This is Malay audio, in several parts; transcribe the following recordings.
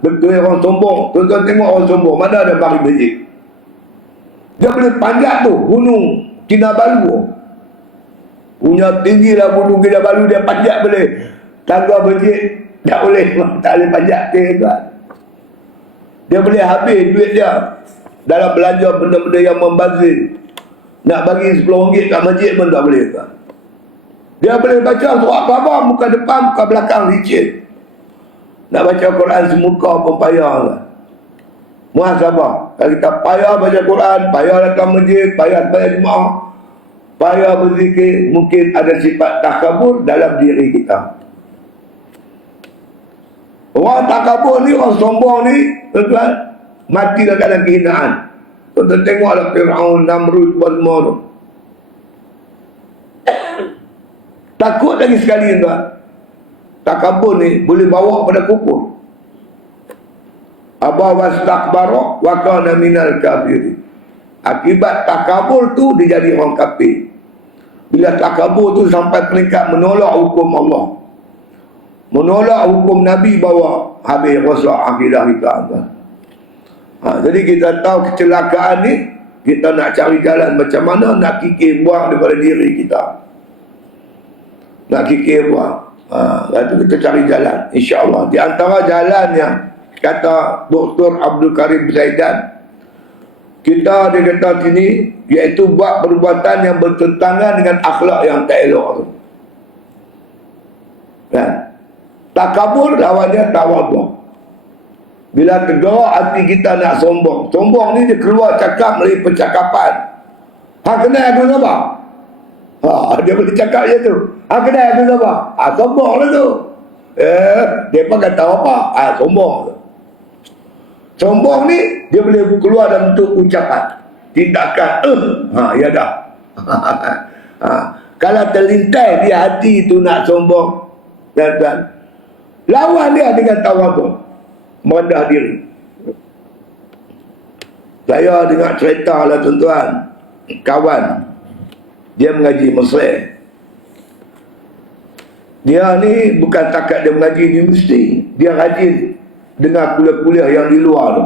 Betul orang sombong. Tuan-tuan tengok orang sombong. Mana ada mari masjid. Dia boleh panjat tu. Gunung Kinabalu. Punya tinggi lah gunung Kinabalu. Dia panjat boleh. Tangga masjid. Tak boleh. Tak boleh panjat ke tuan. Dia boleh habis duit dia dalam belanja benda-benda yang membazir. Nak bagi RM10 kat masjid pun tak boleh tuan. Dia boleh baca surat khabar muka depan, muka belakang licin. Nak baca Quran semuka pun payah tuan. Muhasabah. Kalau kita payah baca Quran, payah datang masjid, payah bayar jemaah, payah berzikir, mungkin ada sifat takabur dalam diri kita. Orang takabur ni, orang sombong ni, tuan-tuan, mati dalam kehinaan. Tuan-tuan tengoklah Fir'aun, Namrud, semua tu. Takut lagi sekali tuan. Takabur ni boleh bawa pada kufur. Aba wastakbara wa kana minal kafirin. Akibat takabur tu dia jadi orang kafir. Bila takabur tu sampai peringkat menolak hukum Allah, menolak hukum Nabi, bawa habis rosak akidah kita. Jadi kita tahu kecelakaan ni, kita nak cari jalan macam mana nak kikir buang daripada diri kita. Nak kikir buang. Lalu kita cari jalan, insya-Allah. Di antara jalannya, kata Dr. Abdul Karim Zaidan, kita dia kata sini, iaitu buat perbuatan yang bertentangan dengan akhlak yang tak elok tu. Kan? Takabur lawannya tawadhu. Bila tergerak hati kita nak sombong, sombong ni dia keluar cakap melalui percakapan. Kenal aku siapa? Dia boleh cakap je tu. Kenal aku siapa? Sombong lah tu. Dia pun kata apa? Sombong tu. Sombong ni dia boleh keluar dalam bentuk ucapan, tindakan. Ya dah. Kalau terlintas di hati tu nak sombong, dan lawan dia dengan tawadhu, merendah diri. Saya dengar cerita lah tuan-tuan, kawan dia mengaji Mesir. Dia ni bukan takat dia mengaji di universiti, dia rajin dengar kuliah-kuliah yang di luar tu.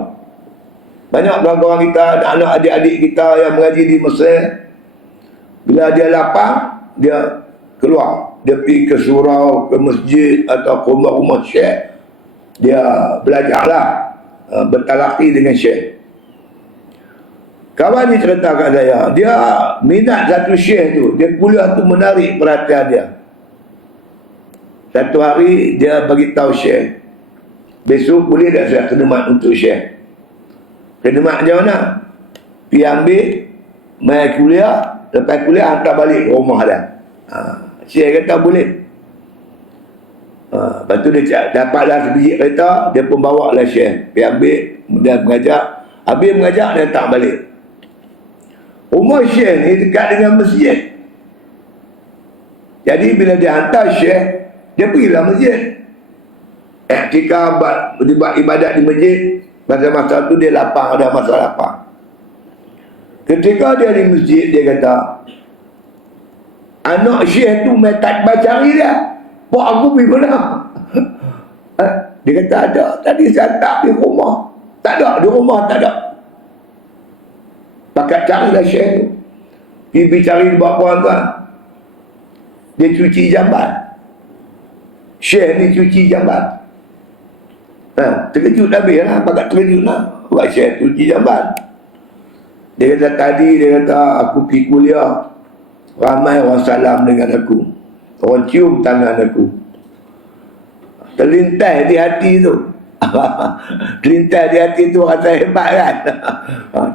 Banyak kawan-kawan kita, anak adik-adik kita yang mengaji di Mesir, bila dia lapar, dia keluar. Dia pergi ke surau, ke masjid atau ke rumah-rumah syekh. Dia belajarlah, bertalaki dengan syekh. Kawan ni cerita kat saya, dia minat satu syekh tu. Dia kuliah tu menarik perhatian dia. Satu hari dia bagi tahu syekh, besok boleh tak saya khidmat untuk syekh? Khidmat macam mana? Pergi ambil, main kuliah, lepas kuliah hantar balik rumah dia. Syekh kata boleh. Lepas tu dia dapatlah sebiji kereta, dia pun bawa lah syekh. Pergi ambil, kemudian mengajak. Habis mengajak, dia tak balik. Rumah syekh ni dekat dengan masjid. Jadi bila dia hantar syekh, dia pergilah masjid. Ketika buat ibadat di masjid, masa-masa tu dia lapar, ada masa lapar. Ketika dia di masjid, dia kata, anak syekh tu main takbir cari dia. Pak aku pergi mana? Dia kata ada. Tadi saya tak pergi rumah. Tak ada, di rumah tak ada. Pakat carilah syekh tu. Pergi cari buat apa tuan? Dia cuci jamban. Syekh ni cuci jamban. Terkejut habis lah. Pakat terkejut lah. Buat syekh cuci jamban. Dia kata tadi, dia kata aku pergi kuliah, ramai orang salam dengan aku, orang cium tangan aku. Terlintas di hati tu. Terlintas di hati tu rasa hebat kan.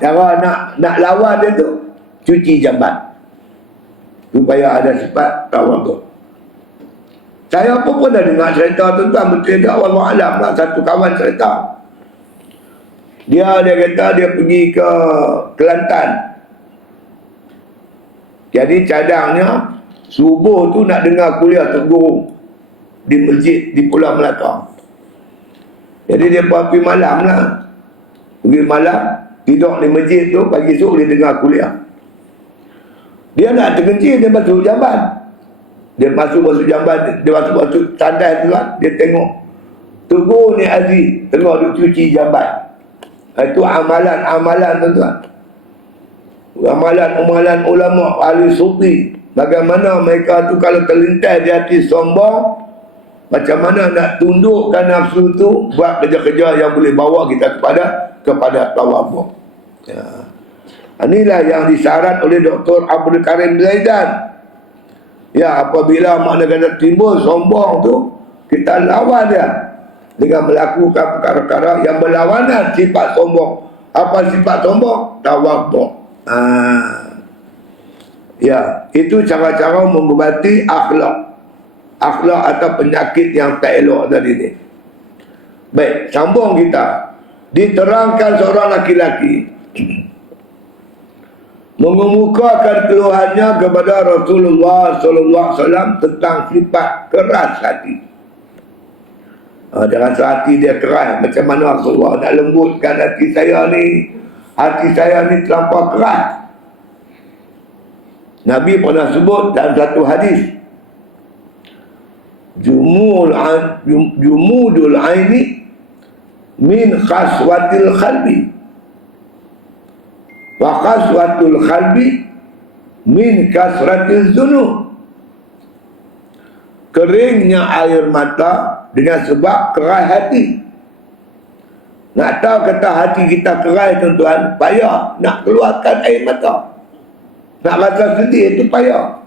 Cara nak lawan dia tu, cuci jamban, supaya ada sifat tawadhu. Saya pun pernah dengar cerita tuan-tuan, betul tak, wallahualam lah. Satu kawan cerita, dia kata dia pergi ke Kelantan. Jadi cadangnya subuh tu nak dengar kuliah tergurung di masjid di Pulau Melaka. Jadi dia pergi malam lah. Pergi malam, tidur di masjid tu, pagi esok dia dengar kuliah. Dia nak terkencing, dia masuk jamban. Dia masuk jamban, dia masuk sandal tu kan, dia tengok Tegur ni Aziz, tengok duk cuci jabat. Itu amalan-amalan tuan-tuan. Amalan-amalan ulama ahli sufi. Bagaimana mereka tu kalau terlintas di hati sombong, macam mana nak tundukkan nafsu tu, buat kerja-kerja yang boleh bawa kita kepada tawaduk. Ya. Inilah yang disyarat oleh Dr. Abdul Karim Zaidan. Ya, apabila makna kata timbul sombong tu, kita lawan dia dengan melakukan perkara-perkara yang berlawanan sifat sombong. Apa sifat sombong? Tawaduk. Ya, itu cara-cara mengobati akhlak atau penyakit yang tak elok tadi ni. Baik, sambung kita. Diterangkan seorang laki-laki mengemukakan keluhannya kepada Rasulullah SAW tentang sifat keras hati. Dia rasa hati dia keras. Macam mana Rasulullah nak lembutkan hati saya ni? Hati saya ni terlampau keras. Nabi pernah sebut dalam satu hadis, jumudul aini min khaswatil qalbi wa khaswatul qalbi min kasratil dzunub. Keringnya air mata dengan sebab keras hati. Nak tahu kata hati kita keras tuan-tuan, payah nak keluarkan air mata. Nak rasa sedih itu payah.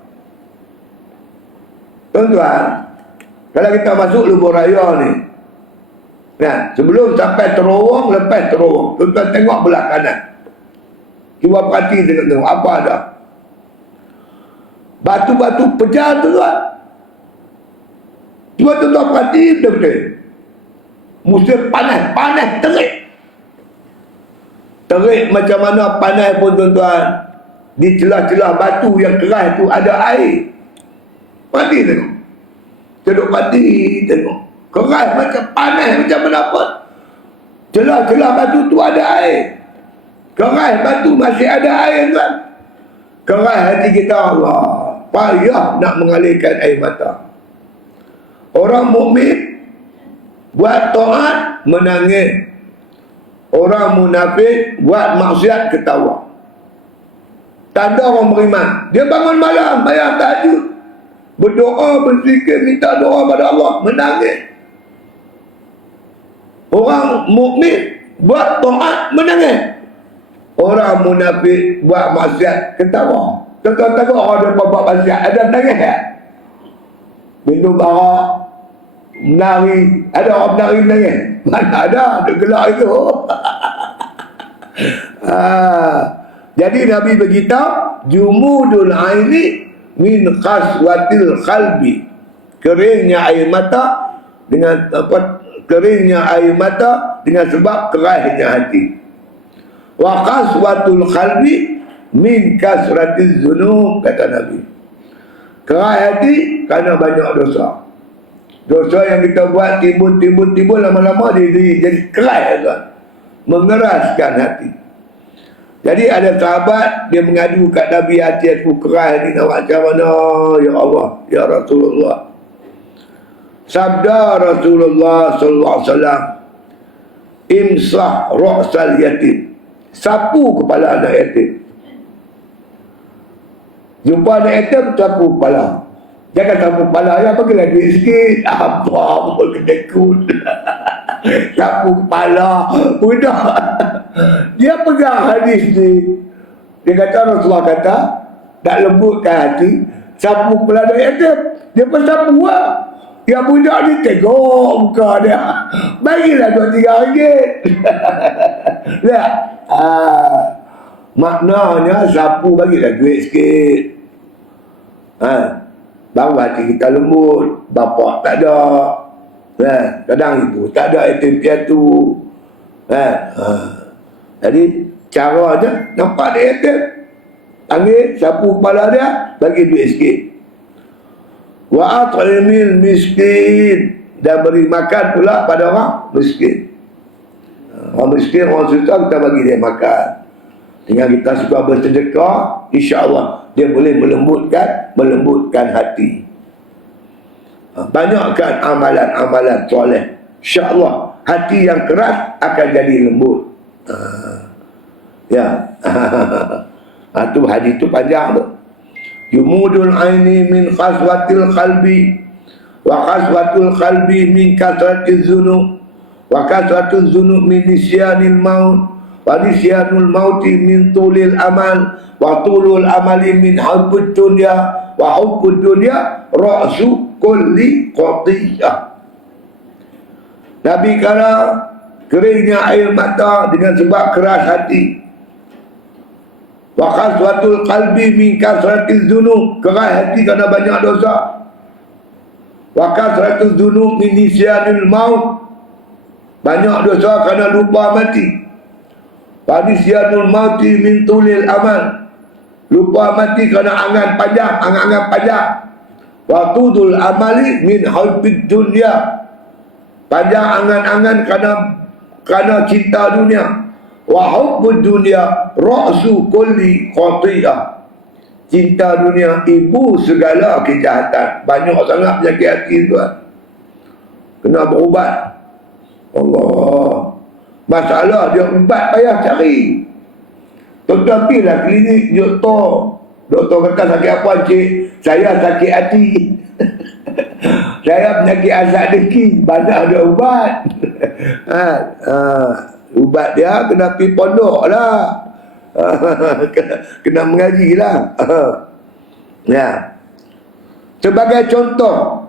Tuan-tuan, kalau kita masuk lubang raya ni, nah, sebelum sampai terowong, lepas terowong, tuan-tuan tengok belah kanan. Cuba perhati tengok apa ada. Batu-batu pejal tuan-tuan. Cuba tuan-tuan perhati betul-betul. Musim panas, terik. Terik macam mana panas pun tuan-tuan, di celah-celah batu yang keras tu ada air. Perhati tengok. Cedok perhati tengok. Keras macam panas macam mana pun, celah-celah batu tu ada air. Keras batu masih ada air tuan. Keras hati kita, Allah, payah nak mengalirkan air mata. Orang mukmin buat taat menangis. Orang munafik buat maksiat ketawa. Tak ada orang beriman. Dia bangun malam bayar tahajud, berdoa, berzikir, minta doa pada Allah, menangis. Orang mukmin buat taat menangis. Orang munafik buat maksiat ketawa. Tengok orang dia buat maksiat, ada menangis tak? Minum arak, menari, ada orang menari-menangis? Mana ada, dia gelak itu. Jadi Nabi beritahu, jumudul aini min qaswatil qalbi. Keringnya air mata dengan apa? Keringnya air mata dengan sebab kerasnya hati. Wa qaswatul qalbi min kasratiz dzunub, kata Nabi. Keras hati kerana banyak dosa. Dosa yang kita buat timbul lama-lama dia jadi keras tuan. Mengeraskan hati. Jadi ada sahabat dia mengadu kat Nabi, hati aku keras ni, nak macam mana ya Allah, ya Rasulullah. Sabda Rasulullah sallallahu alaihi wasallam, imsah ra'sal yatim. Sapu kepala anak yatim. Jumpa anak yatim, sapu kepala. Jangan sapu kepala, ya bagilah duit sikit. Apa pun kedekut. Sapu kepala. Udah. Dia pegang hadis ni. Dia kata, Rasulullah kata, nak lembutkan hati, sapu kepala anak yatim. Dia pun sapu lah. Yang budak ni tengok muka dia, bagilah 2-3 ringgit. Lihat. Maknanya sapu bagilah duit sikit. Baru hati kita lembut. Bapak tak ada. Kadang ibu tak ada ATM piatu. Jadi cara dia, nampak dia ATM, panggil, sapu kepala dia, bagi duit sikit. Wa at'imil miskin, dan beri makan pula pada orang miskin. Orang miskin, orang susah, kita bagi dia makan. Dengan kita suka bersedekah, insya-Allah dia boleh melembutkan hati. Banyakkan amalan-amalan soleh. InsyaAllah hati yang keras akan jadi lembut. Ya. Tu hadis tu panjang tu. Yumudul aini min khaswatil qalbi wa khaswatul qalbi min kasratiz zunub wa kasratul zunub min nisyanil maut wa nisyanul mauti min tulil amal wa tulul amali min hubbud dunya wa hubbud dunya ra'su kulli qatiyah. Nabi kata keringnya air mata dengan sebab keras hati. Wa qaswatul qalbi min kasratiz dzunub, keras hati kerana banyak dosa. Wa kasratuz dzunub min nisyanil maut, banyak dosa kerana lupa mati. Wa nisyanul mauti min tulil amal, lupa mati kerana angan-angan panjang. Wa tudul amali min hubbid dunya, panjang angan-angan kerana cinta dunia. Wa hubbud dunya ra'su kulli khati'ah, cinta dunia ibu segala kejahatan. Banyak sangat penyakit hati tuan, kena berubat. Allah, masalah dia ubat payah cari. Tetapi lah klinik doktor kata sakit apa cik? Saya sakit hati. Saya penyakit asap dengki, banyak ada ubat. Ubat dia kena pergi pondok lah. kena mengaji lah. Ya. Sebagai contoh,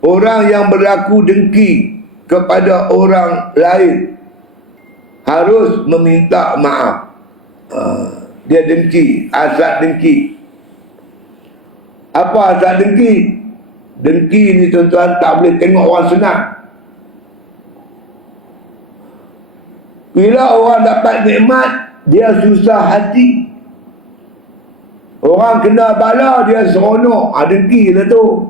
orang yang berlaku dengki kepada orang lain harus meminta maaf. Dia dengki, asap dengki. Apa asap dengki? Dengki ni tuan-tuan tak boleh tengok orang senang. Bila orang dapat nikmat, dia susah hati. Orang kena bala, dia seronok. Dengki lah tu.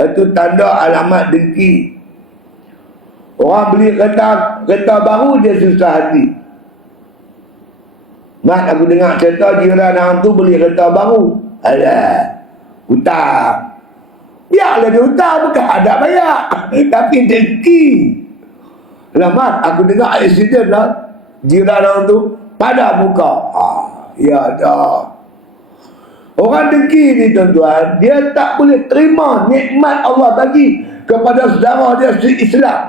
Itu tanda alamat dengki. Orang beli kereta baru, dia susah hati. Mat, aku dengar cerita jiran orang tu beli kereta baru. Alah, hutang. Biarlah dia hutang, bukan ada bayar. Tapi dengki. Mat, aku dengar accident lah, jiran orang tu pada muka. Ya dah. Orang dengki ni tuan-tuan, dia tak boleh terima nikmat Allah bagi kepada saudara dia Islam.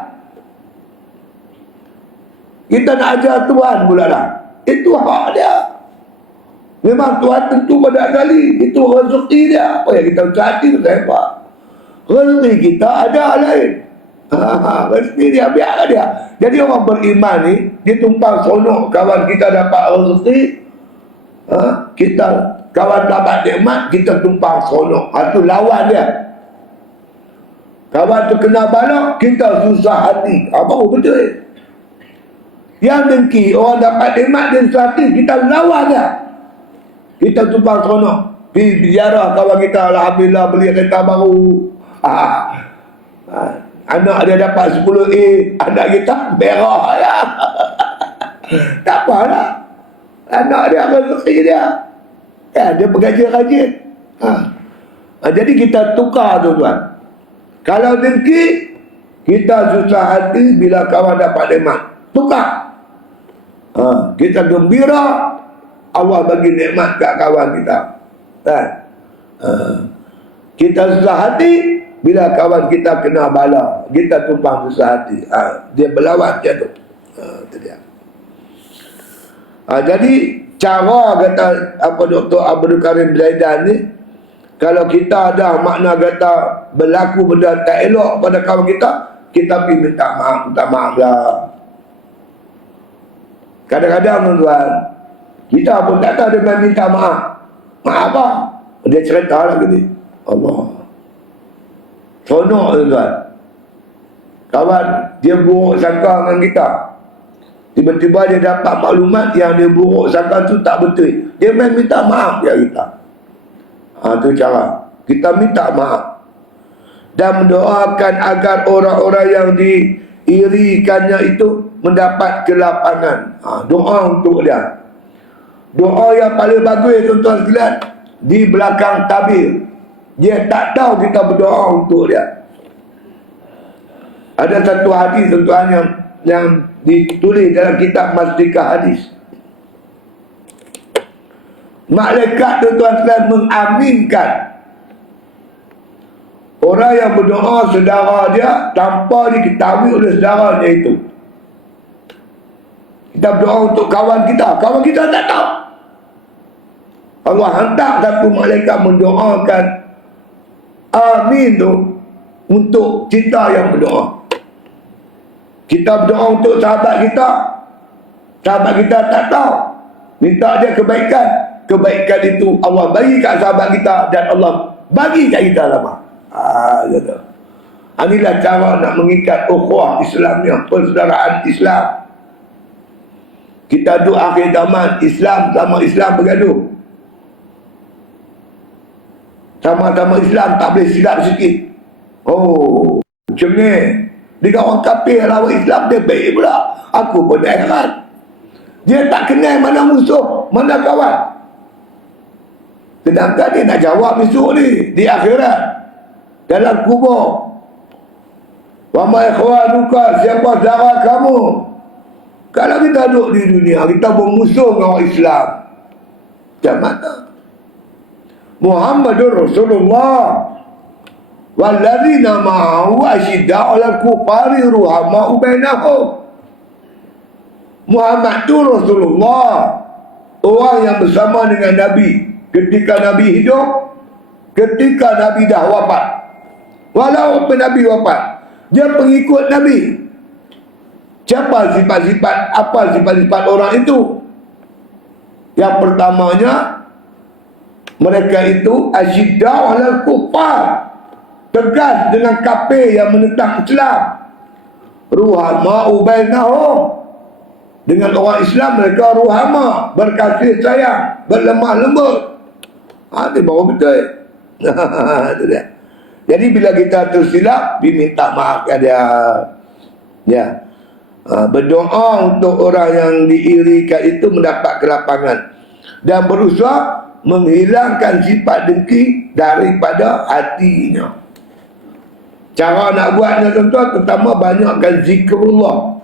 Kita nak ajar Tuhan pula lah. Itu hak dia. Memang Tuhan tentu pada kali. Itu rezeki dia. Apa yang kita ucap hati tu hebat. Rezeki kita ada lain. Rezeki dia biarkan dia. Jadi orang beriman ni, dia tumpang sonok kawan kita dapat rezeki. Kita kawan dapat nikmat, kita tumpang sonok. Itu lawan dia. Kawan tu kena balak, kita susah hati. Baru betul. Yang dengki, orang dapat nikmat dan susah hati, kita lawan dia. Kita tumpang sonok. Pergi ziarah kawan kita, alhamdulillah beli kereta baru. Anak dia dapat 10A, anak kita merah ya. Tak apalah. Anak dia rezeki dia. Ya, dia bergaji-gaji. Jadi kita tukar tuan-tuan. Kalau dengki, kita susah hati bila kawan dapat nikmat. Tukar. Kita gembira, Allah bagi nikmat kat kawan kita. Kita susah hati bila kawan kita kena bala, kita tumpang susah hati. Dia berlawan dia tu. Itu dia. Jadi cara kata apa Dr. Abdul Karim Zaidan ni, kalau kita ada makna kata berlaku benda tak elok pada kawan kita, kita pergi minta maaf lah. Kadang-kadang tuan, kita pun tak tahu dia minta maaf. Maaf apa? Dia cerita lah gini. Allah. Sonok tuan. Kawan dia buruk sangka dengan kita. Tiba-tiba dia dapat maklumat yang dia buruk sangka tu tak betul. Dia main minta maaf ya kita. Itu cara. Kita minta maaf. Dan mendoakan agar orang-orang yang diirikannya itu mendapat kelapangan. Doa untuk dia. Doa yang paling bagus tuan-tuan sekalian di belakang tabir. Dia tak tahu kita berdoa untuk dia. Ada satu hadis tuan yang ditulis dalam kitab Masdika Hadis. Malaikat tuan sekalian mengaminkan orang yang berdoa saudara dia tanpa diketahui oleh saudaranya itu. Kita berdoa untuk kawan kita tak tahu. Allah hantar satu malaikat mendoakan amin tu untuk kita yang berdoa. Kita berdoa untuk sahabat kita tak tahu, minta dia kebaikan itu Allah bagi kat sahabat kita dan Allah bagi kat kita lama. Gitu. Inilah cara nak mengikat ukhuwah Islamnya, persaudaraan Islam. Kita duduk akhir zaman, Islam sama Islam bergaduh. Sama-sama Islam tak boleh silap sikit. Oh, macam ni. Dia orang kafir lawan Islam, dia baik pula. Aku pun heran. Dia tak kenal mana musuh, mana kawan. Sedangkan dia nak jawab besok ni, di akhirat, dalam kubur. Wa ma ikhwanuka, siapa saudara kamu? Kalau kita duduk di dunia, kita bermusuh dengan orang Islam, macam mana? Muhammadur Rasulullah walladzina ma'ahu asyidda'u 'alal kuffari ruhama'u bainahum. Muhammad tu Rasulullah, orang yang bersama dengan Nabi ketika Nabi hidup, ketika Nabi dah wafat. Walaupun Nabi wafat, dia pengikut Nabi. Apa sifat-sifat orang itu? Yang pertamanya, mereka itu asyidda'u 'alal kuffar, tegas dengan kafir yang menentang Islam. Ruhama'u bainahum, dengan orang Islam mereka ruhama, berkasih sayang, berlemah lembut. Ini baru betul. Itu dia. Jadi bila kita tersilap, diminta maaf kat dia. Ya. Berdoa untuk orang yang diirikan itu mendapat kelapangan dan berusaha menghilangkan sifat dengki daripada hatinya. Cara nak buatnya tuan-tuan, pertama banyakkan zikrullah.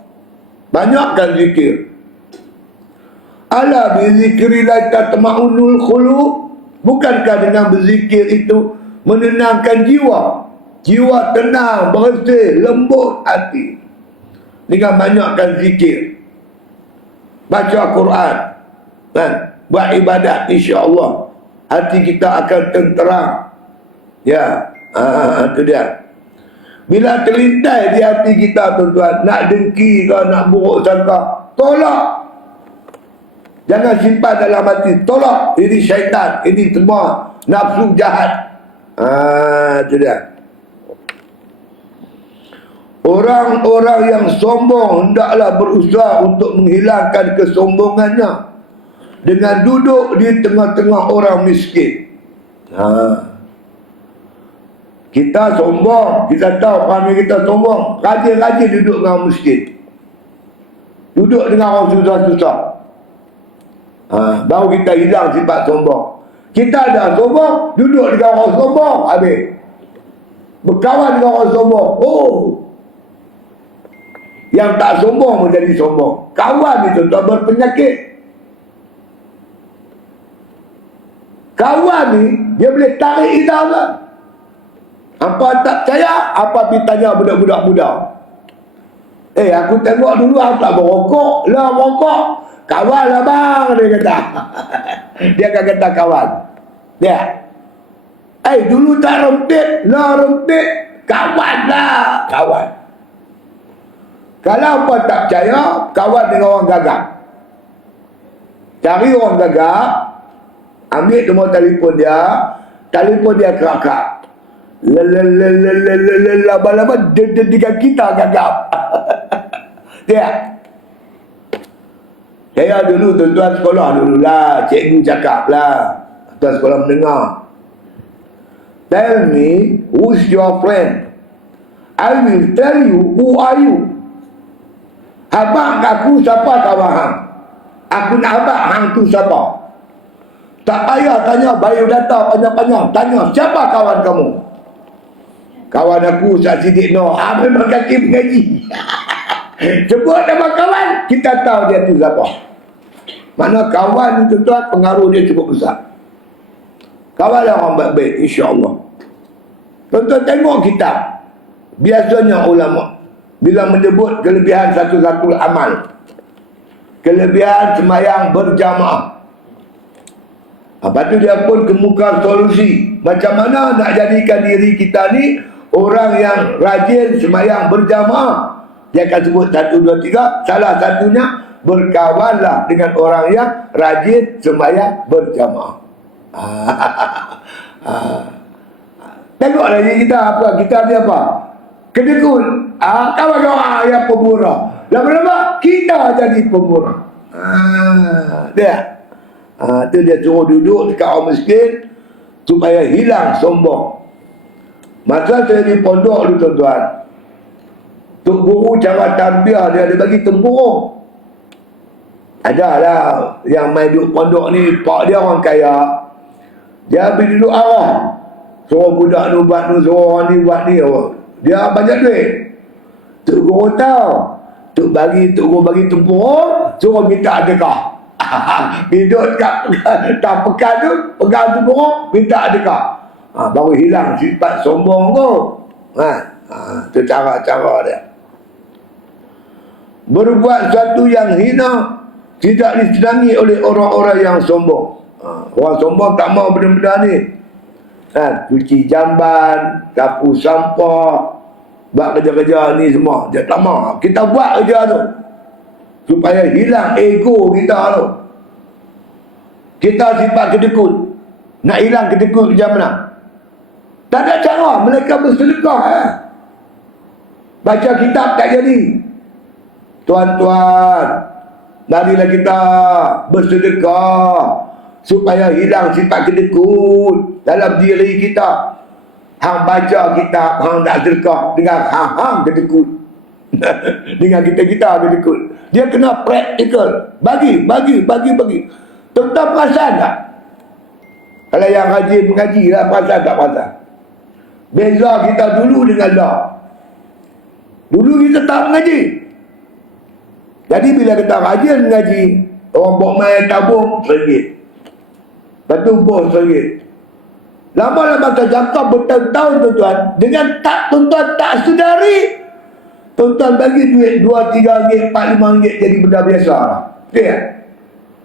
Banyakkan zikir. Ala bi zikrillah tatma'unnul qulub. Bukankah dengan berzikir itu menenangkan jiwa? Jiwa tenang, bersih, lembut hati. Dengan banyakkan zikir, baca Quran, buat ibadat, insya-Allah hati kita akan tenteram. Ya, itu dia. Bila terlintas di hati kita tuan-tuan, nak dengki ke, nak buruk sangka, tolak. Jangan simpan dalam hati, tolak. Ini syaitan, ini semua nafsu jahat. Itu dia. Orang-orang yang sombong hendaklah berusaha untuk menghilangkan kesombongannya dengan duduk di tengah-tengah orang miskin. Kita sombong, kita tahu kami kita sombong, rajin-rajin duduk dengan orang miskin, duduk dengan orang susah-susah. Baru kita hilang sifat sombong. Kita dah sombong, duduk dengan orang sombong, habis berkawan dengan orang sombong. Yang tak sombong menjadi sombong. Kawan itu tak berpenyakit. Kawan ni, dia boleh tarik kita lah. Apa tak percaya, apa pergi tanya budak-budak muda. Aku tengok dulu aku tak berokok. Lah berokok. Kawan lah bang, dia kata. Dia akan kata kawan. Dia. Dulu tak rempit. Lah rempit. Kawan lah. Kawan. Kalau apa tak percaya, kawan dengan orang gagap. Cari orang gagap, ambil nombor telefon dia kerak-kerak. Lama-lama dengan kita gagap. Dia. Saya dulu tuan-tuan sekolah dululah, cikgu cakap lah, tuan sekolah mendengar. Tell me who's your friend. I will tell you who are you. Abang aku siapa kawan hang? Aku nak abang hang tu siapa? Tak payah tanya biodata panjang-panjang. Tanya siapa kawan kamu? Kawan aku Ustaz Siddiq Noh, memang kaki mengaji. Sebut nama kawan, kita tahu dia tu siapa. Mana kawan ni tuan-tuan, pengaruh dia cukup besar. Kawan orang baik-baik, insya-Allah. Tuan-tuan tengok kitab. Biasanya ulama bila menyebut kelebihan satu-satu amal, kelebihan sembahyang berjamaah, lepas tu dia pun kemuka solusi macam mana nak jadikan diri kita ni orang yang rajin sembahyang berjamaah. Dia akan sebut 1, 2, 3. Salah satunya, berkawanlah dengan orang yang rajin sembahyang berjamaah. Tengok lagi kita apa? Kita ni apa? Kedekut. Kawan-kawan yang pemurah. Lama-lama kita jadi pemurah. Dia. Tu dia suruh duduk dekat orang miskin supaya hilang sombong. Masa saya di pondok dulu tuan-tuan, Tok Guru cara tarbiyah dia ada bagi tempurung. Adalah yang main duduk pondok ni, pak dia orang kaya, dia pergi duduk arah, suruh budak ni buat ni, suruh orang ni buat ni, dia banyak duit. Tok Guru tahu, Tok Guru bagi tempurung, suruh minta sedekah. Duduk kat tak pekan tu, pegang tempurung, minta sedekah. Baru hilang sifat sombong tu. Itu cara-cara dia. Berbuat sesuatu yang hina tidak disenangi oleh orang-orang yang sombong. Orang sombong tak mau benda-benda ni. Cuci jamban, sapu sampah, buat kerja-kerja ni semua. Dia tak mau. Kita buat kerja tu supaya hilang ego kita tu. Kita sifat kedekut. Nak hilang kedekut macam mana? Tak ada cara. Mereka bersedekah. Baca kitab tak jadi. Tuan-tuan, marilah kita bersedekah supaya hilang sifat kedekut dalam diri kita. Hang baca kitab, hang tak sedekah dengan hang kedekut. Dengan kita kedekut. Dia kena praktikal. Bagi. Tuan-tuan perasan tak? Kalau yang rajin mengaji lah, perasan tak perasan? Beza kita dulu dengan dah. Dulu kita tak mengaji. Jadi bila kita rajin mengaji, orang bawa main tabung RM1. Lepas tu bos RM1. Lama-lama kita jangka bertahun-tahun tuan-tuan, dengan tuan-tuan tak sedari, tuan-tuan bagi duit RM2, RM3, RM4, RM5 jadi benda biasa lah. Okay tak?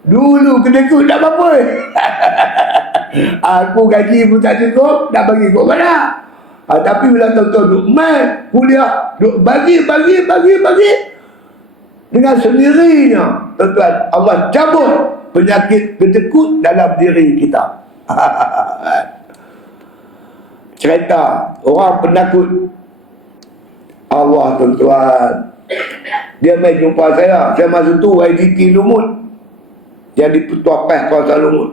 Dulu kedekut tak apa-apa. Aku gaji pun tak cukup, nak bagi kau mana? Tapi bila tuan-tuan duduk main, kuliah, duduk bagi dengan sendirinya, tuan-tuan, Allah cabut penyakit kedekut dalam diri kita. Cerita orang penakut Allah tuan-tuan, dia main jumpa saya masa tu IGT Lumut yang di Ketua PES kawasan Lumut.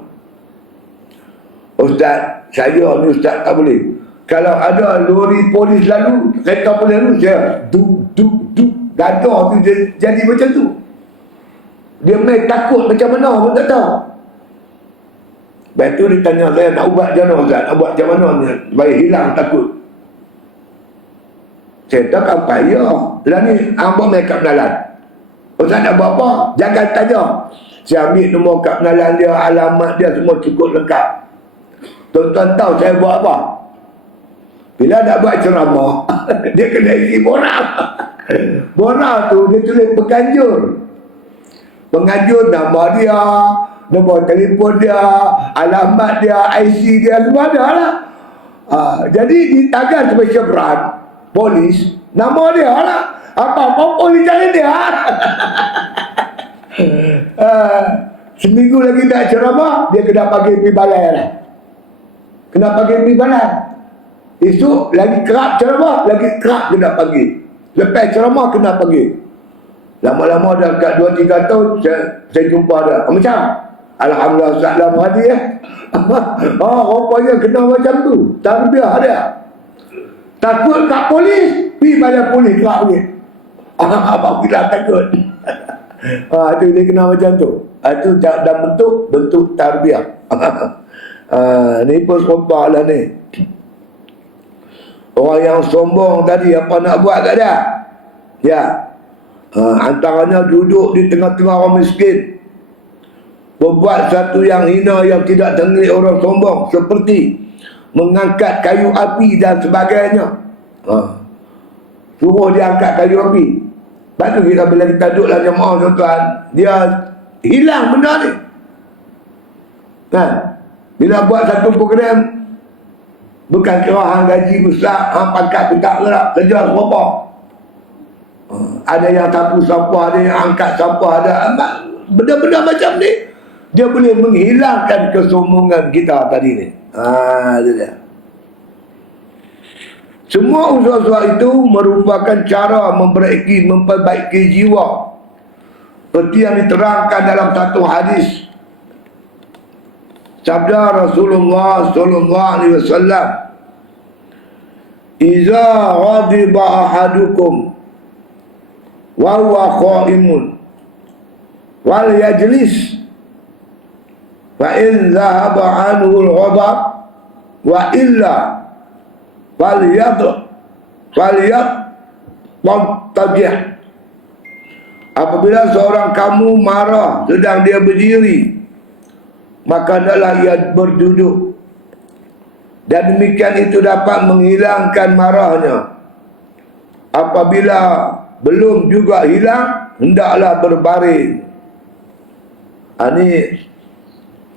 Ustaz, saya ni ustaz tak boleh. Kalau ada lori polis lalu, kereta polis lalu, saya duk gadah tu jadi macam tu. Dia main takut macam mana pun tak tahu. Lepas tu dia tanya saya, nak ubat macam mana Ustaz? Nak buat macam mana ni supaya hilang takut? Saya tak apa payah. Lah ni hamba main kat penalan. Ustaz nak buat apa? Jangan tanya. Saya ambil nombor kad penalan dia, alamat dia semua cukup lengkap. Tuan-tuan tahu saya buat apa? Bila nak buat ceramah, dia kena isi borang. Borang tu dia tulis penganjur. Penganjur nama dia, nombor telefon dia, alamat dia, IC dia, semua ada lah. Jadi di tagar special brand polis, nama dia lah. Apa-apa polis cari dia. Seminggu lagi nak ceramah, dia kena panggil pergi balai lah. Kena panggil pergi balai. Esok lagi kerap ceramah, lagi kerap kena panggil. Lepas ceramah kena panggil. Lama-lama dah kat 2-3 tahun saya jumpa dia. Macam Alhamdulillah Ustaz Lam Hadi rupanya kena macam tu. Tarbiyah dia. Takut kat polis, pergi balai polis kerap ni. Abang kita takut. Tu dia kena macam tu. Itu dalam bentuk tarbiyah. Ni pun serupa lah ni. Orang yang sombong tadi apa nak buat tak ada? Ya. Antaranya duduk di tengah-tengah orang miskin, berbuat satu yang hina yang tidak ternilai orang sombong, seperti mengangkat kayu api dan sebagainya. Suruh dia angkat kayu api. Lepas tu kita bila kita duduklah jemaah tuan-tuan, dia hilang benda ni. Bila buat satu program, bukan kira hang gaji besar, hang pangkat petak gerak, kerja seberapa. Ada yang sapu sampah, ada yang angkat sampah, ada benda-benda macam ni. Dia boleh menghilangkan kesombongan kita tadi ni. Itu dia. Semua usaha-usaha itu merupakan cara memperbaiki jiwa. Seperti yang diterangkan dalam satu hadis. Sabda Rasulullah sallallahu alaihi wasallam, "Iza ghadiba ahadukum wa huwa qa'imun wal yajlis fa in dhahaba anhu al-ghadab wa illa falyattajih." Apabila seorang kamu marah sedang dia berdiri, maka hendaklah ia berduduk, dan demikian itu dapat menghilangkan marahnya. Apabila belum juga hilang, hendaklah berbaring. Ini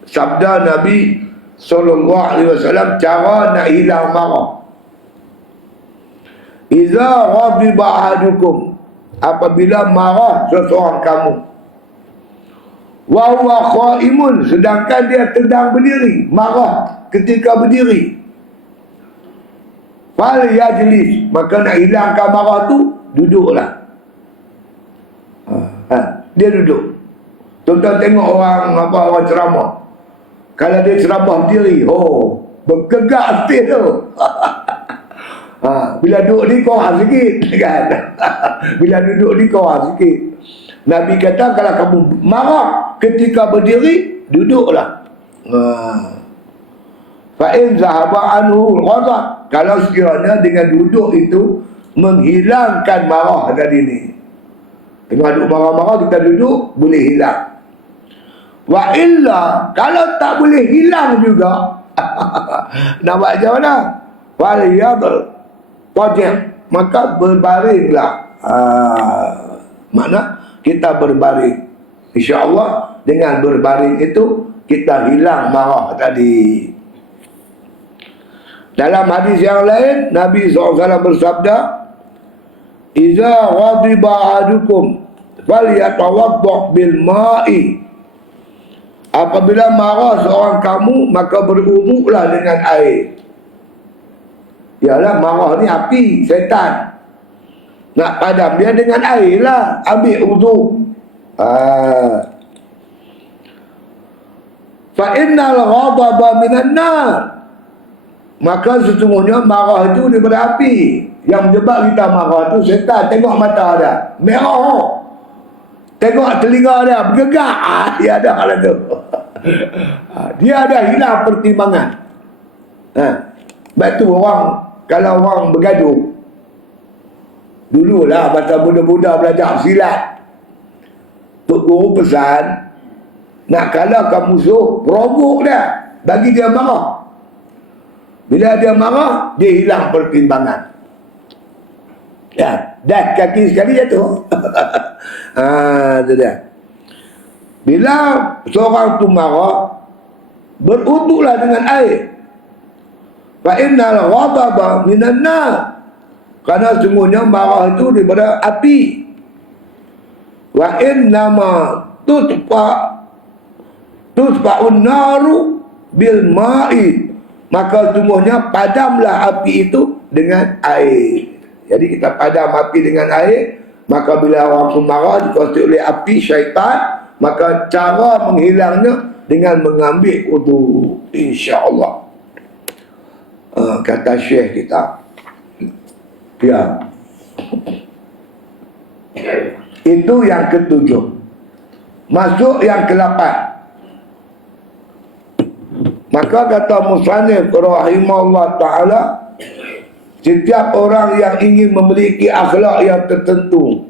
sabda Nabi SAW, cara nak hilang marah. Iza ghadiba ahadukum, apabila marah seseorang kamu, wa huwa qaimun, sedangkan dia sedang berdiri, marah ketika berdiri, fal yajlis, maka nak hilangkan marah tu, duduklah. Dia duduk. Tuan-tuan tengok orang ceramah, kalau dia ceramah berdiri, bergegak hati tu. Bila duduk ni korang sikit kan. Bila duduk ni korang sikit. Nabi kata kalau kamu marah ketika berdiri, duduklah. Fa in zahaba anhu ghadab, kalau sekiranya dengan duduk itu menghilangkan marah tadi ni. Tengah duduk marah-marah, kita duduk, boleh hilang. Wa illa, kalau tak boleh hilang juga, nak buat macam mana? Wal yadl tajih, maka berbaringlah. Makna kita berbaring. InsyaAllah dengan berbaring itu kita hilang marah tadi. Dalam hadis yang lain, Nabi SAW bersabda, "Iza ghadiba ahadukum falyatawaddah bil ma'i." Apabila marah seorang kamu, maka berwuduklah dengan air. Yalah, marah ni api, setan. Nak padam dia dengan air lah. Ambil wuduk. Fa innal ghadaba minan nar, maka sesungguhnya marah itu daripada api. Yang menyebab kita marah itu setan. Tengok mata dia merah, tengok telinga dia bergegak. Dia ada hal itu. Dia ada hilang pertimbangan. Sebab tu kalau orang bergaduh, dululah masa budak-budak belajar silat, Tok Guru pesan, nak kalahkan musuh, perogok dia, bagi dia marah. Bila dia marah, dia hilang pertimbangan. Ya, dah kaki sekali jatuh. Itu dia. Bila seorang tu marah, beruduklah dengan air. Fa innal ghadaba minan nar, karena sungguhnya marah itu daripada api. Wa innama tutfa'un naru bil ma'i, maka sungguhnya padamlah api itu dengan air. Jadi kita padam api dengan air. Maka bila orang tu marah dikuasai oleh api syaitan, maka cara menghilangnya dengan mengambil wudu, insya-Allah. Kata Syekh kita, ya, itu yang ketujuh. Masuk yang ke-8. Maka kata musannif rahimahullah ta'ala, setiap orang yang ingin memiliki akhlak yang tertentu,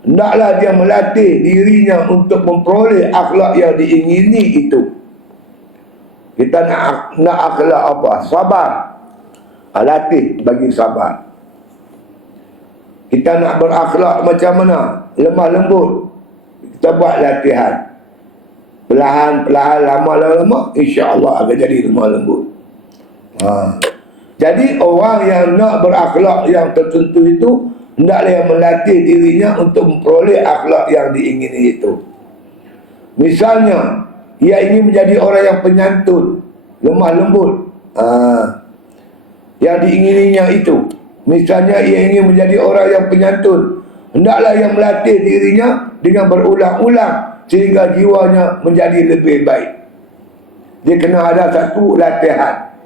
hendaklah dia melatih dirinya untuk memperoleh akhlak yang diingini itu. Kita nak akhlak apa? Sabar. Latih bagi sabar. Kita nak berakhlak macam mana? Lemah lembut. Kita buat latihan. Perlahan-perlahan, lama-lama, insya-Allah akan jadi lemah lembut. Jadi orang yang nak berakhlak yang tertentu itu, hendaklah yang melatih dirinya untuk memperoleh akhlak yang diingini itu. Misalnya, ia ingin menjadi orang yang penyantun, lemah lembut, yang diingininya itu. Misalnya ia ingin menjadi orang yang penyantun, hendaklah yang melatih dirinya dengan berulang-ulang sehingga jiwanya menjadi lebih baik. Dia kena ada satu latihan.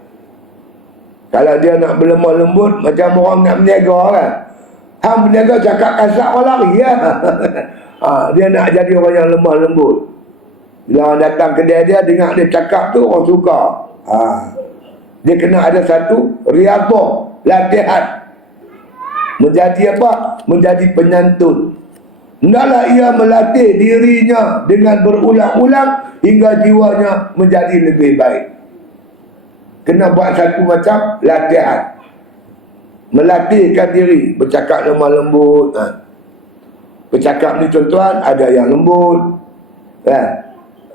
Kalau dia nak berlemah lembut, macam orang nak berniaga kan. Hang berniaga cakap kasar orang lari ya. Dia nak jadi orang yang lemah lembut. Bila orang datang kedai dia, dengar dia cakap tu, orang suka. Dia kena ada satu riyadhah, latihan. Menjadi apa? Menjadi penyantun. Hendaklah ia melatih dirinya dengan berulang-ulang hingga jiwanya menjadi lebih baik. Kena buat satu macam latihan. Melatihkan diri, bercakap lemah lembut. Bercakap ni tuan-tuan, ada yang lembut.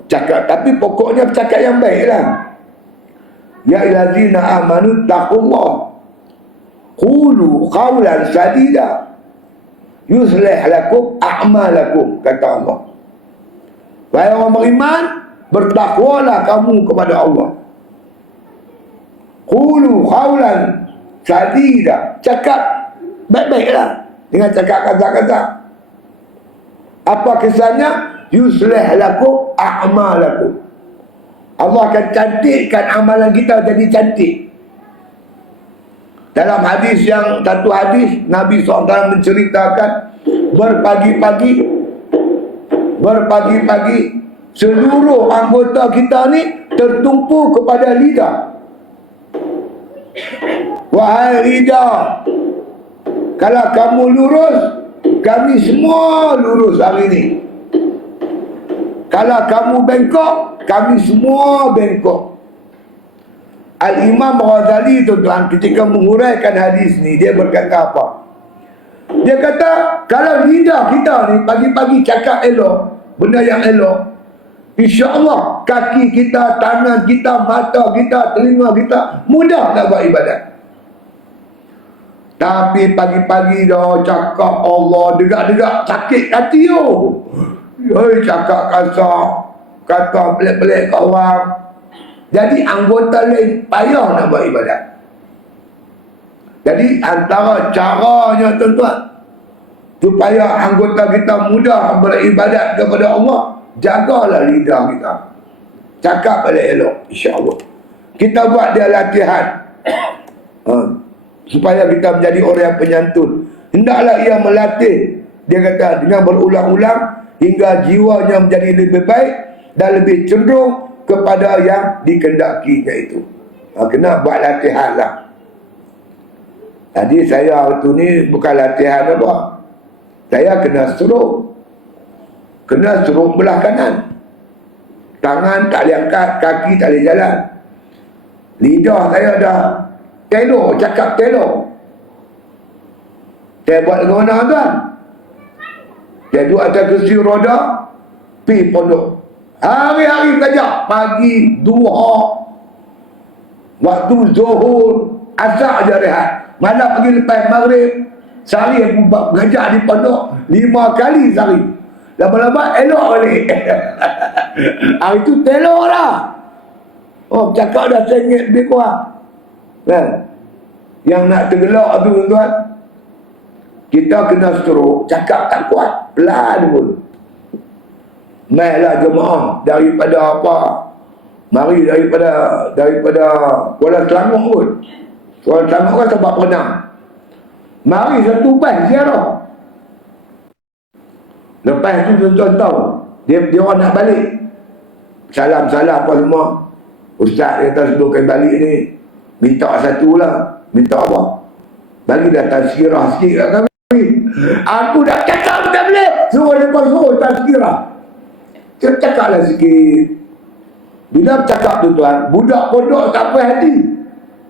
Cakap, tapi pokoknya bercakap yang baik lah. Ya illazina amanu taqullah. Qulu qawlan sadida. Yuslih lakum a'malakum, kata Allah. Wahai orang beriman, bertakwalah kamu kepada Allah. Qulu qawlan sadida, cakap baik-baiklah, dengan cakap kasar-kasar. Apa kesannya? Yuslih lakum a'malakum. Allah akan cantikkan amalan kita jadi cantik. Dalam hadis yang satu hadis, Nabi SAW menceritakan berpagi-pagi seluruh anggota kita ni tertumpu kepada lidah. Wahai lidah, kalau kamu lurus, kami semua lurus hari ini. Kalau kamu bengkok, kami semua bengkok. Al-Imam Ghazali tuan-tuan ketika menguraikan hadis ni, dia berkata apa? Dia kata, kalau lidah kita ni pagi-pagi cakap elok, benda yang elok, insya-Allah kaki kita, tangan kita, mata kita, telinga kita mudah nak buat ibadat. Tapi pagi-pagi dah cakap Allah, degak-degak sakit hati tu. Cakap kasar, kata pelik-pelik kat orang. Jadi anggota lain payah nak buat ibadat. Jadi antara caranya tuan-tuan, supaya anggota kita mudah beribadat kepada Allah, jagalah lidah kita. Cakap balik elok, insya-Allah. Kita buat dia latihan. Supaya kita menjadi orang yang penyantun. Hendaklah ia melatih, dia kata, dengan berulang-ulang hingga jiwanya menjadi lebih baik dan lebih cenderung kepada yang dikehendakinya itu. Kena buat latihan lah. Jadi saya waktu ni bukan latihan apa. Saya kena stroke. Kena stroke belah kanan. Tangan tak boleh angkat, kaki tak boleh jalan. Lidah saya dah telo, cakap telo. Saya buat dengan mana tuan? Saya duduk atas kursi roda, pergi pondok. Hari-hari belajar. Pagi, duha, waktu zuhur, asar je rehat. Malam pergi lepas maghrib. Sehari aku belajar di pondok 5 kali sehari. Lama-lama elok balik. Hari tu telok lah. Cakap dah sengit lebih kurang. Yang nak tergelak tu tuan-tuan, kita kena stroke. Cakap tak kuat, pelan pun. Mailah jemaah daripada apa? Mari daripada Kuala Selangor pun. Kuala Selangor kan sebab pernah. Mari satu bas ziarah. Lepas tu tuan-tuan tahu, dia orang nak balik. Salam-salam apa semua. Ustaz kata sebelum balik ni, minta satu lah. Minta apa? Bagi dah tazkirah sikit kat kami. Aku dah cakap tak boleh. Suruh suruh tazkirah. Cakaplah sikit. Bila bercakap tu tuan, budak pondok tak puas hati.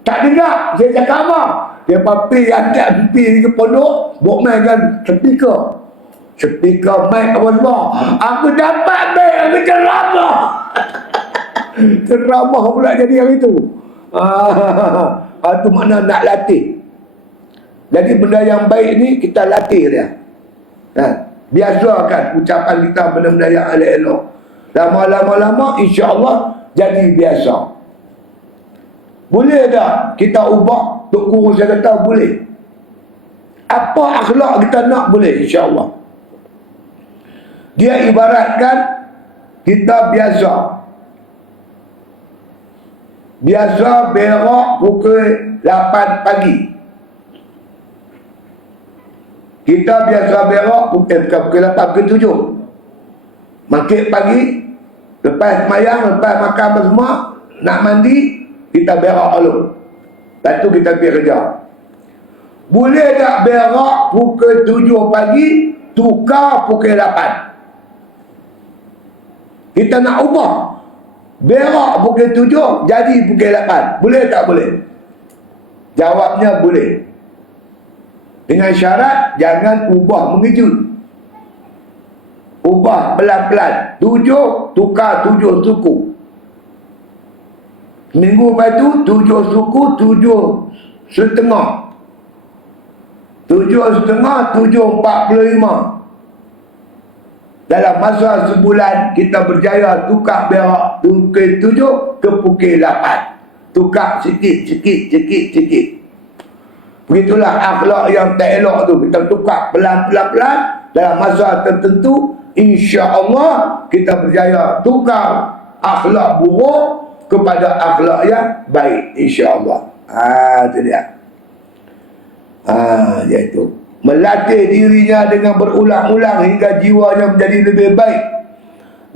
Tak dengar saya cakap apa. Dia papi angkat pipi ke pondok, buat main kan speaker. Speaker mic apa semua. Aku dapat mic, aku ceramah. Ceramah pula jadi yang itu. Itu makna nak latih. Jadi benda yang baik ni kita latih dia. Biasakan ucapan kita benda-benda yang elok-elok. Lama-lama insya-Allah jadi biasa. Boleh tak kita ubah? Tok Guru saya kata boleh. Apa akhlak kita nak boleh insya-Allah. Dia ibaratkan kita biasa berak pukul 8 pagi. Kita biasa berak pukul 8 pukul 7. Makin pagi, lepas semayang, lepas makan semua, nak mandi, kita berak dulu. Lepas tu kita pergi kerja. Boleh tak berak pukul 7 pagi, tukar pukul 8? Kita nak ubah. Berak pukul 7, jadi pukul 8. Boleh tak boleh? Jawabnya boleh. Dengan syarat, jangan ubah mengejut. Ubah pelan-pelan. 7, tukar 7 suku. Minggu lepas tu, 7 suku, 7,5. 7,5, 7,45. Dalam masa sebulan, kita berjaya tukar berak pukul 7 ke pukul 8. Tukar sikit. Begitulah akhlak yang tak elok tu. Kita tukar pelan-pelan dalam masa tertentu. InsyaAllah kita berjaya tukar akhlak buruk kepada akhlak yang baik. InsyaAllah. Itu dia. Iaitu melatih dirinya dengan berulang-ulang hingga jiwanya menjadi lebih baik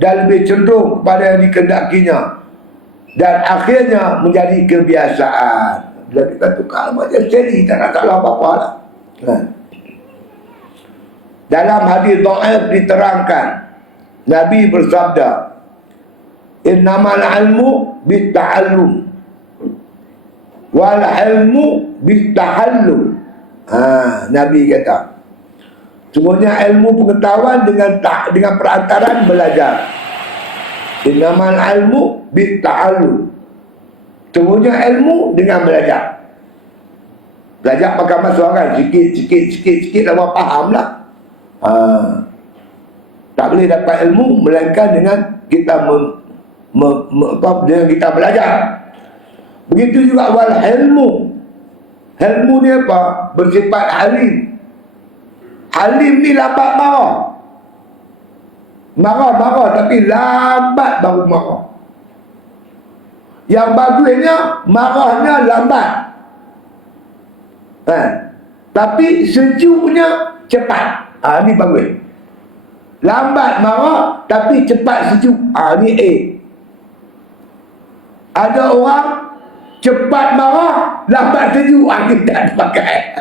dan lebih cenderung kepada yang dikehendakinya, dan akhirnya menjadi kebiasaan. Bila kita tukar macam steady, tak nak salah apa-apa lah. Dalam hadis dhaif diterangkan, Nabi bersabda, innamal ilmu bitta'allum wal ilmu bittahallum. Nabi kata, sungguhnya ilmu pengetahuan dengan perantaraan belajar. Innamal ilmu bitta'allum. Sungguhnya ilmu dengan belajar. Belajar pakai masa kan, sikit lama faham lah. Tak boleh dapat ilmu melainkan dengan kita dengan kita belajar. Begitu juga wal ilmu. Ilmu ni apa? Bersifat halim. Halim ni lambat marah. Marah tapi lambat baru marah. Yang bagusnya marahnya lambat. Tapi sejuknya cepat. Ni bagus. Lambat marah tapi cepat sejuk. Ni A. Ada orang cepat marah, lambat sejuk. Kita tak pakai.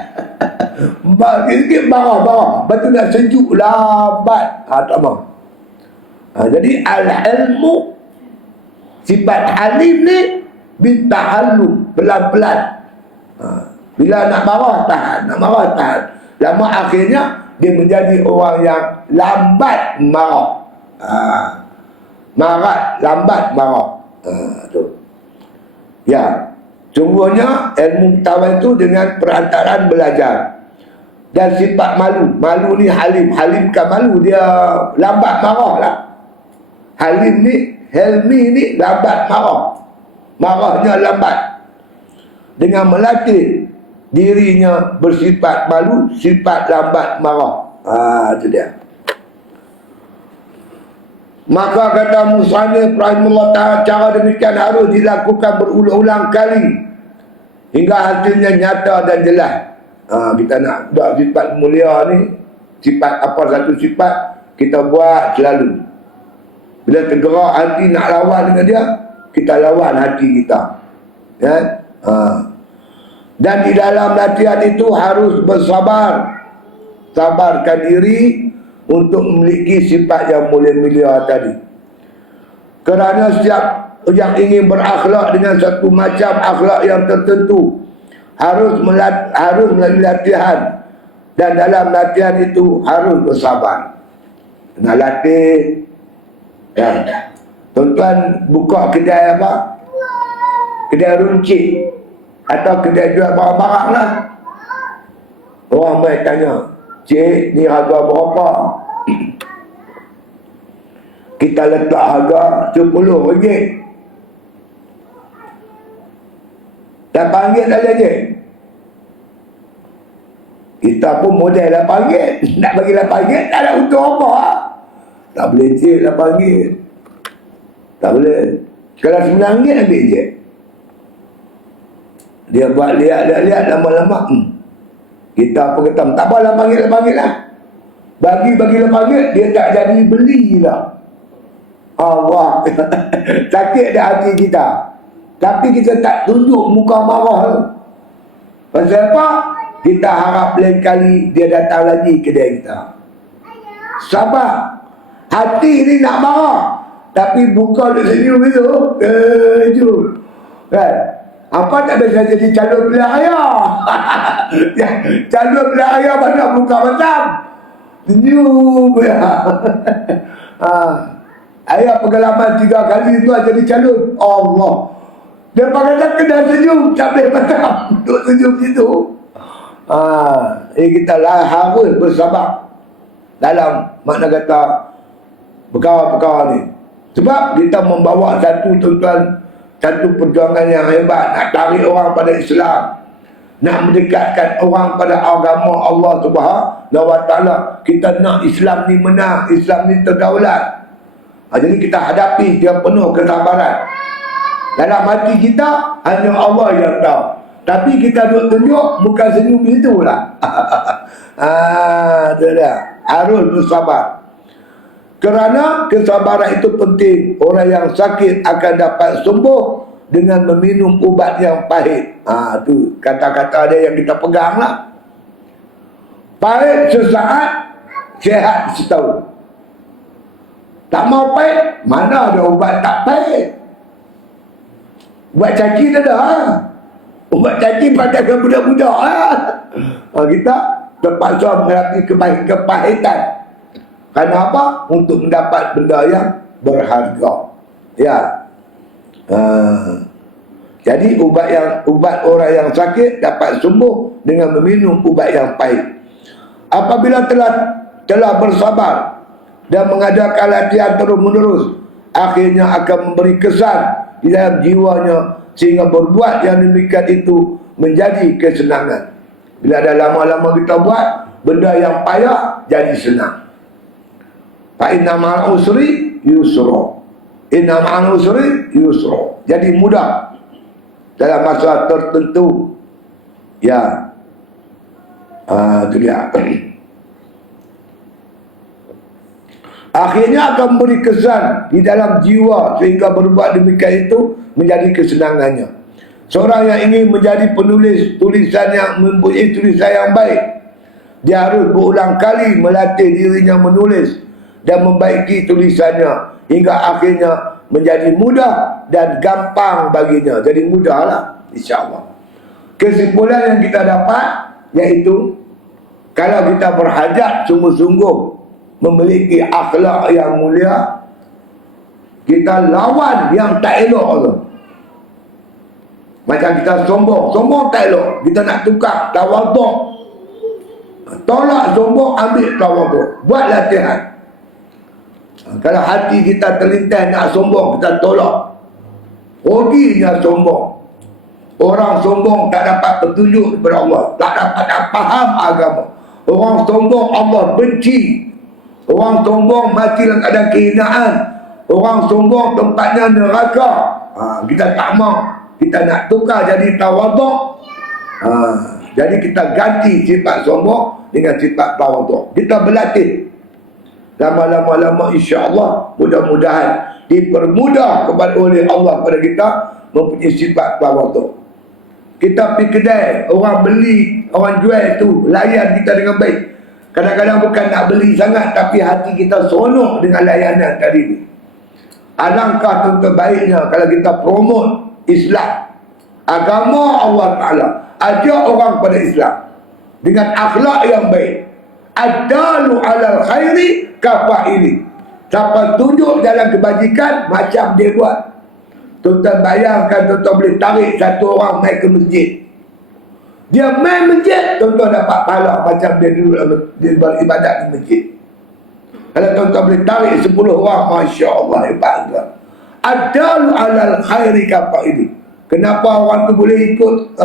Sikit marah. Betul nak sejuk, lambat. Tak mahu. Jadi al-ilmu, sifat halim ni bitahallum, pelan-pelan. Bila nak marah, tahan. Lama akhirnya dia menjadi orang yang lambat marah. Lambat marah. Tu. Ya, sungguhnya ilmu pengetahuan itu dengan perantaraan belajar. Dan sifat malu. Malu ni halim. Halim kan malu, dia lambat marah lah. Halim ni, helmi ni lambat marah. Marahnya lambat. Dengan melatih dirinya bersifat malu, sifat lambat marah. Itu dia. Maka kata Musannif rahimahullah ta'ala, cara demikian harus dilakukan berulang-ulang kali hingga hasilnya nyata dan jelas. Kita nak buat sifat mulia ni, sifat apa satu sifat kita buat selalu. Bila tergerak hati nak lawan dengan dia, kita lawan hati kita. Ya? Dan di dalam latihan itu harus bersabar. Sabarkan diri untuk memiliki sifat yang mulia-mulia tadi. Kerana setiap yang ingin berakhlak dengan satu macam akhlak yang tertentu harus melalui latihan. Dan dalam latihan itu harus bersabar. Nak latih ya. Tuan-tuan buka kedai apa? Kedai runcit atau kedai jual barang-barang lah. Orang baik tanya, cik ni harga berapa? Kita letak harga RM10. RM8 saja je. Kita pun model RM8. Nak bagi RM8 tak ada untung apa. Tak boleh cik RM8. Tak boleh. Kalau RM9 ambil je. Dia buat lihat lama-lama. Kita pun kata tak apa RM8 lah. Bagi RM8 dia tak jadi beli lah. Allah. Sakit dah hati kita. Tapi kita tak tunjuk muka marah. Pasal apa? Kita harap lain kali dia datang lagi kedai kita. Sabar. Hati ni nak marah. Tapi buka dia senyum itu. Kejut. Kan? Apa tak biasa jadi calon belah ayah? Calon belah ayah mana buka macam? Senyum. Ayah pengalaman 3 kali tu jadi calon. Allah. Dia kata kena senyum. Tak boleh macam. Duk senyum situ. Kita lah harus bersabar. Dalam makna kata perkara-perkara ni. Sebab kita membawa satu tuan-tuan, satu perjuangan yang hebat. Nak tarik orang pada Islam. Nak mendekatkan orang pada agama Allah Subhanahu wa Ta'ala. Kita nak Islam ni menang. Islam ni terdaulat. Jadi kita hadapi dia penuh kesabaran. Dalam hati kita hanya Allah yang tahu. Tapi kita duk tunjuk bukan senyum itu lah. Itu dia. Harus bersabar. Kerana kesabaran itu penting. Orang yang sakit akan dapat sembuh dengan meminum ubat yang pahit. Tu kata-kata dia yang kita pegang lah. Pahit sesaat, sihat setahun. Tak mau pahit, mana ada ubat tak pahit? Ubat caci dah dah. Ubat caci pada ke budak-budak lah. Kita terpaksa menghadapi kepahitan. Kerana apa? Untuk mendapat benda yang berharga. Ya. Jadi ubat orang yang sakit dapat sembuh dengan meminum ubat yang pahit. Apabila telah bersabar dan mengadakan latihan terus-menerus, akhirnya akan memberi kesan di dalam jiwanya sehingga berbuat yang demikian itu menjadi kesenangan. Bila ada lama-lama kita buat benda yang payah jadi senang. Fa inna ma'al usri yusra. Inna ma'al usri yusra. Jadi mudah dalam masa tertentu. Ya. Itu dia. Akhirnya akan memberi kesan di dalam jiwa sehingga berbuat demikian itu menjadi kesenangannya. Seorang yang ingin menjadi penulis tulisan yang mempunyai tulisan yang baik, dia harus berulang kali melatih dirinya menulis dan membaiki tulisannya hingga akhirnya menjadi mudah dan gampang baginya. Jadi mudahlah, insya-Allah. Kesimpulan yang kita dapat iaitu kalau kita berhajat sungguh-sungguh memiliki akhlak yang mulia, kita lawan yang tak elok tu. Macam kita sombong tak elok. Kita nak tukar tawaduk. Tolak sombong, ambil tawaduk. Buat latihan. Kalau hati kita terlintas nak sombong, kita tolak. Ruginya sombong. Orang sombong tak dapat petunjuk kepada Allah, tak dapat faham agama. Orang sombong Allah benci. Orang sombong mati dalam keadaan kehinaan. Orang sombong tempatnya neraka. Kita tak mau. Kita nak tukar jadi tawaduk. Jadi kita ganti sifat sombong dengan sifat tawaduk. Kita berlatih. Lama-lama insya-Allah mudah-mudahan dipermudah kepada oleh Allah kepada kita mempunyai sifat tawaduk. Kita pergi kedai, orang beli, orang jual tu, layan kita dengan baik. Kadang-kadang bukan nak beli sangat, tapi hati kita seronok dengan layanan tadi ni. Alangkah tuan-tuan baiknya kalau kita promote Islam, agama Allah Ta'ala, ajak orang pada Islam dengan akhlak yang baik. Adalu alal khairi kafa'ili. Siapa tunjuk dalam kebajikan, macam dia buat. Tuan-tuan bayangkan, tuan-tuan boleh tarik satu orang main ke masjid. Dia main masjid, tuan-tuan dapat pahala macam dia dulu dia beribadat di masjid. Kalau tuan-tuan boleh tarik 10 orang, Masya Allah, hebat tuan. Adalu alal khairi kafa'ili. Kenapa orang tu boleh ikut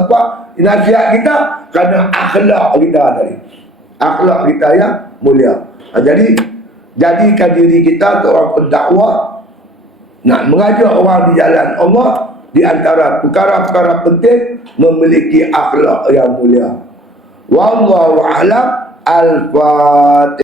nasihat kita? Kerana akhlak kita tadi. Akhlak kita yang mulia. Jadi jadikan diri kita seorang pendakwah, nak mengajak orang di jalan Allah. Di antara perkara-perkara penting memiliki akhlak yang mulia. Wallahu a'lam. Al-Fatihah.